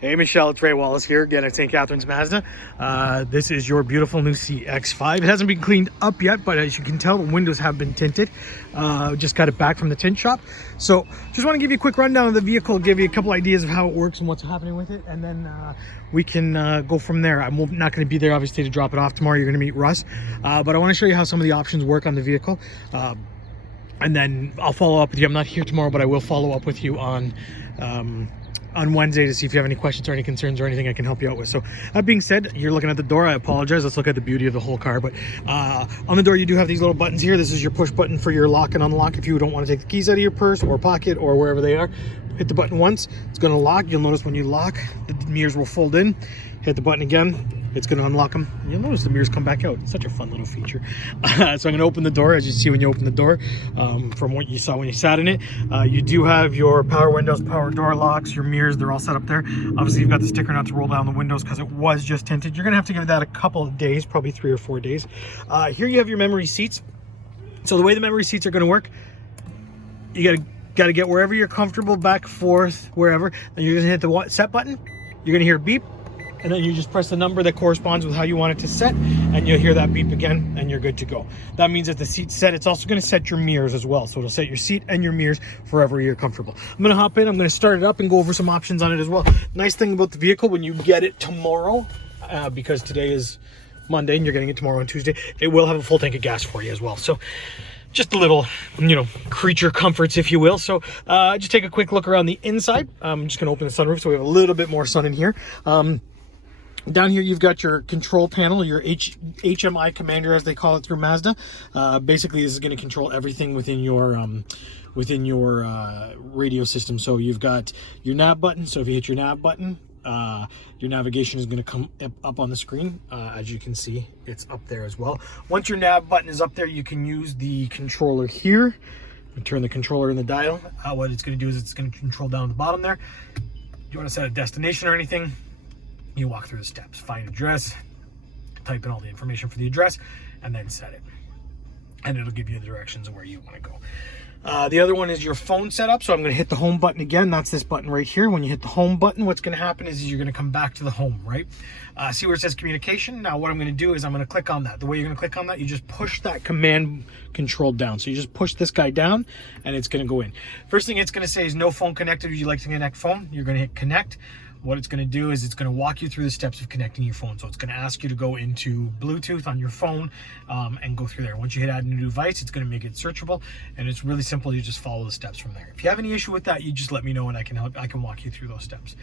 Hey Michelle, it's Ray Wallace here again at St. Catharines Mazda. This is your beautiful new Cx5. It hasn't been cleaned up yet, but as you can tell, the windows have been tinted. Just got it back from the tint shop. So just want to give you a quick rundown of the vehicle, give you a couple ideas of how it works and what's happening with it, and then we can go from there. I'm not going to be there obviously to drop it off tomorrow. You're going to meet Russ, but I want to show you how some of the options work on the vehicle. And then I'll follow up with you. I'm not here tomorrow, but I will follow up with you on Wednesday to see if you have any questions or any concerns or anything I can help you out with. So that being said, you're looking at the door. I apologize. Let's look at the beauty of the whole car. But on the door, you do have these little buttons here. This is your push button for your lock and unlock. If you don't want to take the keys out of your purse or pocket or wherever they are, hit the button once. It's going to lock. You'll notice when you lock, the mirrors will fold in. Hit the button again. It's going to unlock them. You'll notice the mirrors come back out. It's such a fun little feature. So I'm going to open the door. As you see when you open the door, from what you saw when you sat in it, you do have your power windows, power door locks, your mirrors. They're all set up there. Obviously, you've got the sticker not to roll down the windows because it was just tinted. You're going to have to give that a couple of days, probably 3 or 4 days. Here you have your memory seats. So the way the memory seats are going to work, you got to get wherever you're comfortable, back, forth, wherever. Then you're going to hit the set button. You're going to hear a beep. And then you just press the number that corresponds with how you want it to set, and you'll hear that beep again, and you're good to go. That means that the seat's set. It's also going to set your mirrors as well. So it'll set your seat and your mirrors wherever you're comfortable. I'm going to hop in. I'm going to start it up and go over some options on it as well. Nice thing about the vehicle, when you get it tomorrow, because today is Monday and you're getting it tomorrow on Tuesday, it will have a full tank of gas for you as well. So just a little, creature comforts, if you will. So just take a quick look around the inside. I'm just going to open the sunroof so we have a little bit more sun in here. Down here, you've got your control panel, your HMI commander, as they call it through Mazda. Basically, this is going to control everything within your radio system. So you've got your nav button. So if you hit your nav button, your navigation is going to come up on the screen. As you can see, it's up there as well. Once your nav button is up there, you can use the controller here. Turn the controller in the dial. What it's going to do is it's going to control down at the bottom there. You want to set a destination or anything, you walk through the steps, find address, type in all the information for the address, and then set it. And it'll give you the directions of where you want to go. The other one is your phone setup. So I'm going to hit the home button again. That's this button right here. When you hit the home button, what's going to happen is you're going to come back to the home, right? See where it says communication? Now what I'm going to do is I'm going to click on that. The way you're going to click on that, you just push that command control down. So you just push this guy down and it's going to go in. First thing it's going to say is no phone connected. Would you like to connect phone? You're going to hit connect. What it's going to do is it's going to walk you through the steps of connecting your phone. So it's going to ask you to go into Bluetooth on your phone and go through there. Once you hit add a new device, it's going to make it searchable, and it's really simple. You just follow the steps from there. If you have any issue with that, you just let me know and I can help. I can walk you through those steps.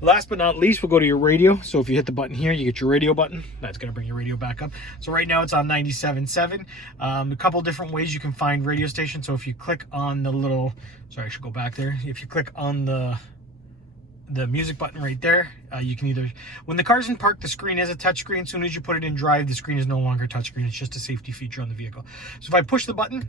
Last but not least, we'll go to your radio. So if you hit the button here, you get your radio button. That's going to bring your radio back up. So right now it's on 97.7. A couple different ways you can find radio stations. So if you click on the little, sorry, I should go back there. If you click on the music button right there, you can either, when the car's in park, the screen is a touch screen. As soon as you put it in drive, the screen is no longer a touch screen. It's just a safety feature on the vehicle. So if I push the button,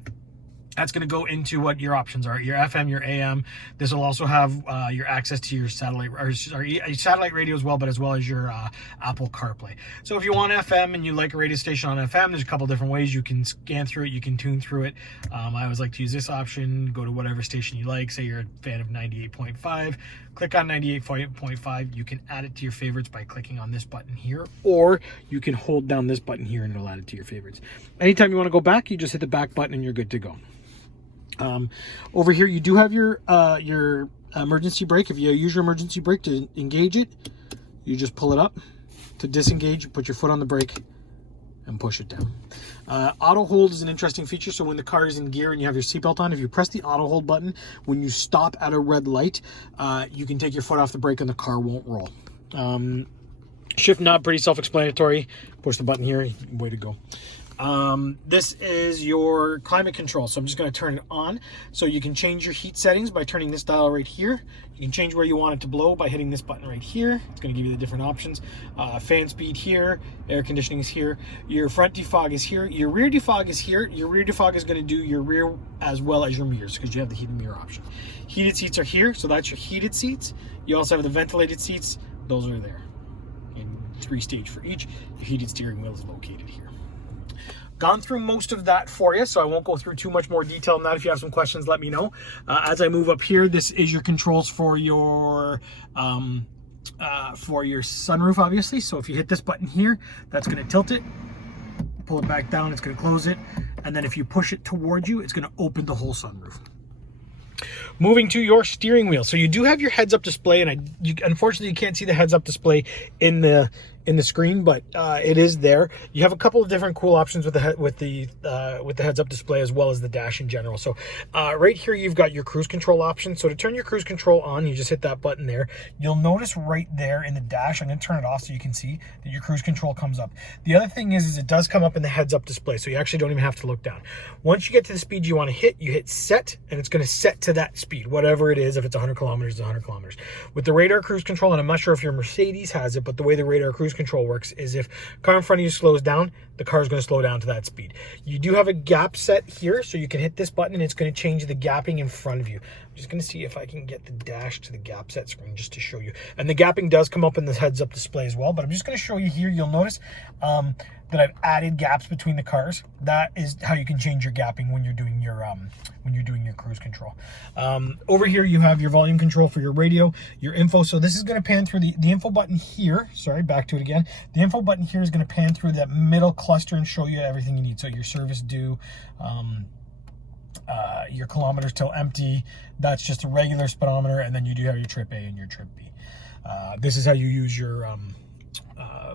that's going to go into what your options are, your FM, your AM. This will also have your access to your satellite, or sorry, satellite radio as well, but as well as your Apple CarPlay. So if you want FM and you like a radio station on FM, there's a couple different ways you can scan through it. You can tune through it. I always like to use this option. Go to whatever station you like. Say you're a fan of 98.5. Click on 98.5. You can add it to your favorites by clicking on this button here, or you can hold down this button here and it'll add it to your favorites. Anytime you want to go back, you just hit the back button and you're good to go. Over here, you do have your emergency brake. If you use your emergency brake to engage it, you just pull it up. To disengage, you put your foot on the brake and push it down. Auto hold is an interesting feature. So when the car is in gear and you have your seatbelt on, if you press the auto hold button, when you stop at a red light, you can take your foot off the brake and the car won't roll. Shift knob, pretty self-explanatory. Push the button here, way to go. This is your climate control. So I'm just going to turn it on. So you can change your heat settings by turning this dial right here. You can change where you want it to blow by hitting this button right here. It's going to give you the different options. Fan speed here, air conditioning is here. Your front defog is here. Your rear defog is here. Your rear defog is going to do your rear as well as your mirrors because you have the heated mirror option. Heated seats are here. So that's your heated seats. You also have the ventilated seats. Those are there in 3-stage for each. Your heated steering wheel is located here. Gone through most of that for you, so I won't go through too much more detail on that. If you have some questions, let me know. As I move up here, this is your controls for your for your sunroof, obviously. So if you hit this button here, that's going to tilt it. Pull it back down, it's going to close it. And then if you push it towards you, it's going to open the whole sunroof. Moving to your steering wheel. So you do have your heads-up display, and unfortunately you can't see the heads-up display in the screen, but it is there. You have a couple of different cool options with the heads-up display, as well as the dash in general. So right here you've got your cruise control option. So to turn your cruise control on, you just hit that button there. You'll notice right there in the dash, I'm going to turn it off so you can see that your cruise control comes up. The other thing is it does come up in the heads-up display, so you actually don't even have to look down. Once you get to the speed you want to hit, you hit set, and it's going to set to that speed, whatever it is. If it's 100 kilometers, it's 100 kilometers. With the radar cruise control, and I'm not sure if your Mercedes has it, but the way the radar cruise control works is if car in front of you slows down, the car is going to slow down to that speed. You do have a gap set here, so you can hit this button and it's going to change the gapping in front of you. I'm just going to see if I can get the dash to the gap set screen just to show you. And the gapping does come up in the heads-up display as well, but I'm just going to show you here. You'll notice that I've added gaps between the cars. That is how you can change your gapping when you're doing your cruise control. Over here you have your volume control for your radio, your info. So this is going to pan through the info button here. Sorry, back to it again. The info button here is going to pan through that middle cluster and show you everything you need. So your service due, your kilometers till empty. That's just a regular speedometer, and then you do have your trip A and your trip B. This is how you use your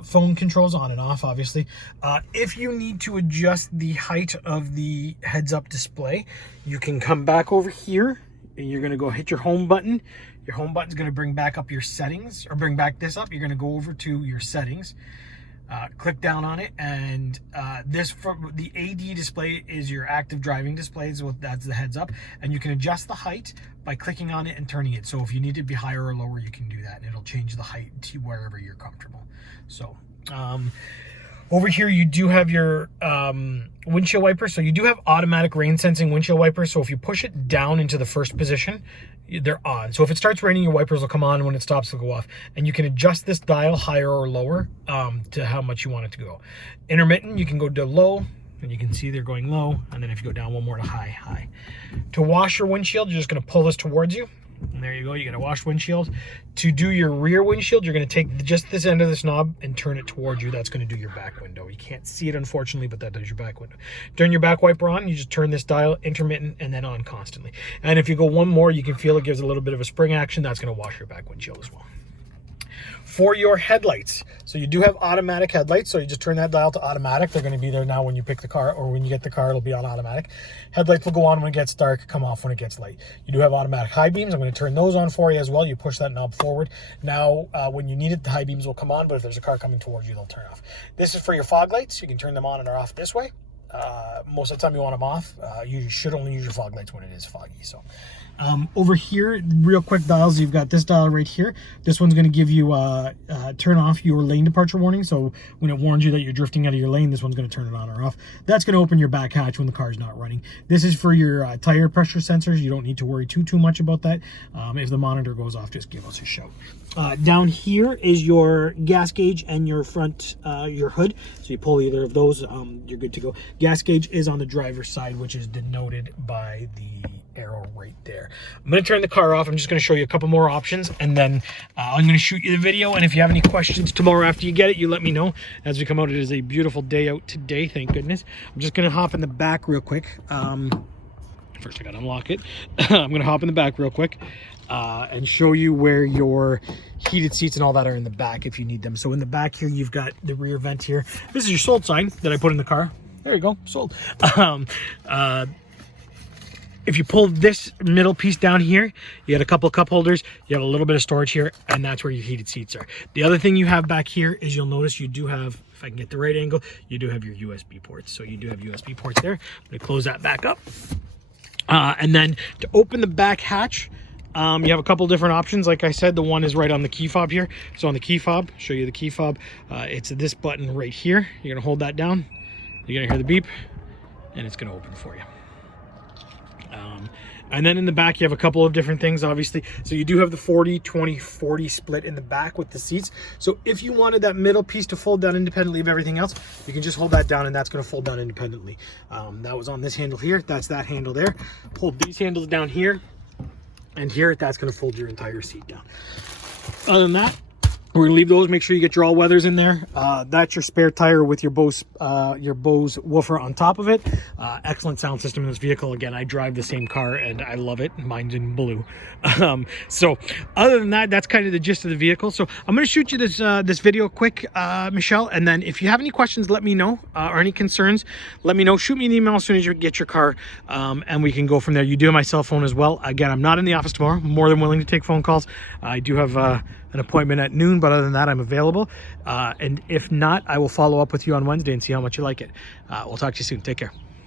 phone controls on and off, obviously. If you need to adjust the height of the heads-up display, you can come back over here and you're going to go hit your home button. Your home button is going to bring back up your settings, or bring back this up. You're going to go over to your settings, click down on it, and the AD display is your active driving display. So that's the heads up, and you can adjust the height by clicking on it and turning it. So if you need it to be higher or lower, you can do that, and it'll change the height to wherever you're comfortable. So over here you do have your windshield wipers. So you do have automatic rain sensing windshield wipers. So if you push it down into the first position, they're on. So if it starts raining, your wipers will come on. When it stops, they'll go off. And you can adjust this dial higher or lower to how much you want it to go. Intermittent, you can go to low, and you can see they're going low. And then if you go down one more to high, high. To wash your windshield, you're just going to pull this towards you. And there you go, you got a wash windshield. To do your rear windshield, you're going to take just this end of this knob and turn it towards you. That's going to do your back window. You can't see it, unfortunately, but that does your back window. Turn your back wiper on, you just turn this dial intermittent and then on constantly. And if you go one more, you can feel it gives a little bit of a spring action. That's going to wash your back windshield as well. For your headlights, so you do have automatic headlights, so you just turn that dial to automatic. They're going to be there now when you pick the car, or when you get the car, it'll be on automatic. Headlights will go on when it gets dark, come off when it gets light. You do have automatic high beams. I'm going to turn those on for you as well. You push that knob forward. Now, when you need it, the high beams will come on, but if there's a car coming towards you, they'll turn off. This is for your fog lights. You can turn them on and off this way. Most of the time you want them off. You should only use your fog lights when it is foggy. So over here, real quick dials, you've got this dial right here. This one's going to give you turn off your lane departure warning. So when it warns you that you're drifting out of your lane, this one's going to turn it on or off. That's going to open your back hatch when the car's not running. This is for your tire pressure sensors. You don't need to worry too much about that. If the monitor goes off, just give us a shout. Down here is your gas gauge and your front, your hood. So you pull either of those, you're good to go. Gas gauge is on the driver's side, which is denoted by the arrow right there. I'm going to turn the car off. I'm just going to show you a couple more options, and then I'm going to shoot you the video. And if you have any questions tomorrow after you get it, you let me know. As we come out, it is a beautiful day out today, thank goodness. I'm just going to hop in the back real quick. First I got to unlock it. I'm going to hop in the back real quick and show you where your heated seats and all that are in the back if you need them. So in the back here, you've got the rear vent here. This is your sold sign that I put in the car. There you go, sold. If you pull this middle piece down here, you got a couple of cup holders, you have a little bit of storage here, and that's where your heated seats are. The other thing you have back here is you'll notice you do have, if I can get the right angle, you do have your USB ports. So you do have USB ports there. I'm going to close that back up. And then to open the back hatch, you have a couple different options. Like I said, the one is right on the key fob here. So on the key fob, show you the key fob. It's this button right here. You're going to hold that down. You're going to hear the beep, and it's going to open for you. And then in the back, you have a couple of different things, obviously. So you do have the 40-20-40 split in the back with the seats. So if you wanted that middle piece to fold down independently of everything else, you can just hold that down, and that's going to fold down independently. That was on this handle here. That's that handle there. Hold these handles down here and here. That's going to fold your entire seat down. Other than that, We're gonna leave those. Make sure you get your all weathers in there. That's your spare tire with your Bose woofer on top of it. Excellent sound system in this vehicle. Again, I drive the same car and I love it. Mine's in blue. So other than that, that's kind of the gist of the vehicle. So I'm gonna shoot you this video quick, Michelle, and then if you have any questions, let me know, or any concerns, let me know. Shoot me an email as soon as you get your car, and we can go from there. You do have my cell phone as well. Again, I'm not in the office tomorrow. I'm more than willing to take phone calls. I do have an appointment at noon, but other than that, I'm available. And if not, I will follow up with you on Wednesday and see how much you like it. We'll talk to you soon. Take care.